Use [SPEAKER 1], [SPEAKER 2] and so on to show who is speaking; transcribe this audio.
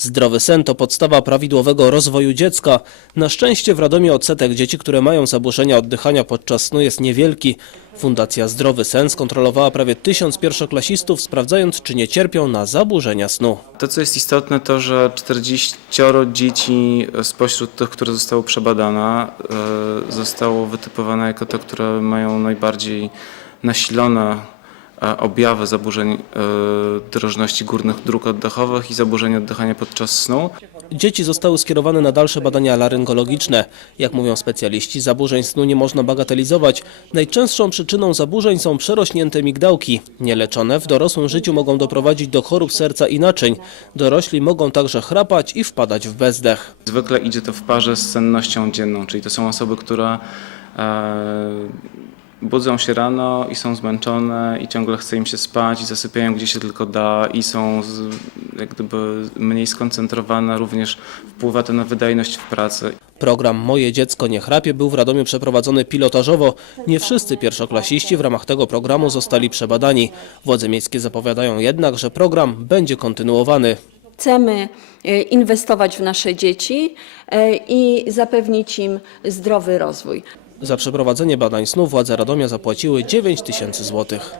[SPEAKER 1] Zdrowy sen to podstawa prawidłowego rozwoju dziecka. Na szczęście w Radomiu odsetek dzieci, które mają zaburzenia oddychania podczas snu jest niewielki. Fundacja Zdrowy Sen skontrolowała prawie tysiąc pierwszoklasistów, sprawdzając czy nie cierpią na zaburzenia snu.
[SPEAKER 2] To, co jest istotne, to że 40 dzieci spośród tych, które zostały przebadane, e, zostało wytypowane jako te, które mają najbardziej nasilone objawy zaburzeń e, drożności górnych dróg oddechowych i zaburzeń oddychania podczas snu.
[SPEAKER 1] Dzieci zostały skierowane na dalsze badania laryngologiczne. Jak mówią specjaliści, zaburzeń snu nie można bagatelizować. Najczęstszą przyczyną zaburzeń są przerośnięte migdałki. Nieleczone w dorosłym życiu mogą doprowadzić do chorób serca i naczyń. Dorośli mogą także chrapać i wpadać w bezdech.
[SPEAKER 2] Zwykle idzie to w parze z sennością dzienną, czyli to są osoby, które e, budzą się rano i są zmęczone i ciągle chce im się spać i zasypiają gdzie się tylko da i są z, jak gdyby mniej skoncentrowane, również wpływa to na wydajność w pracy.
[SPEAKER 1] Program Moje dziecko nie chrapie był w Radomiu przeprowadzony pilotażowo. Nie wszyscy pierwszoklasiści w ramach tego programu zostali przebadani. Władze miejskie zapowiadają jednak, że program będzie kontynuowany.
[SPEAKER 3] Chcemy e, inwestować w nasze dzieci e, i zapewnić im zdrowy rozwój.
[SPEAKER 1] Za przeprowadzenie badań snu władze Radomia zapłaciły 9 tysięcy złotych.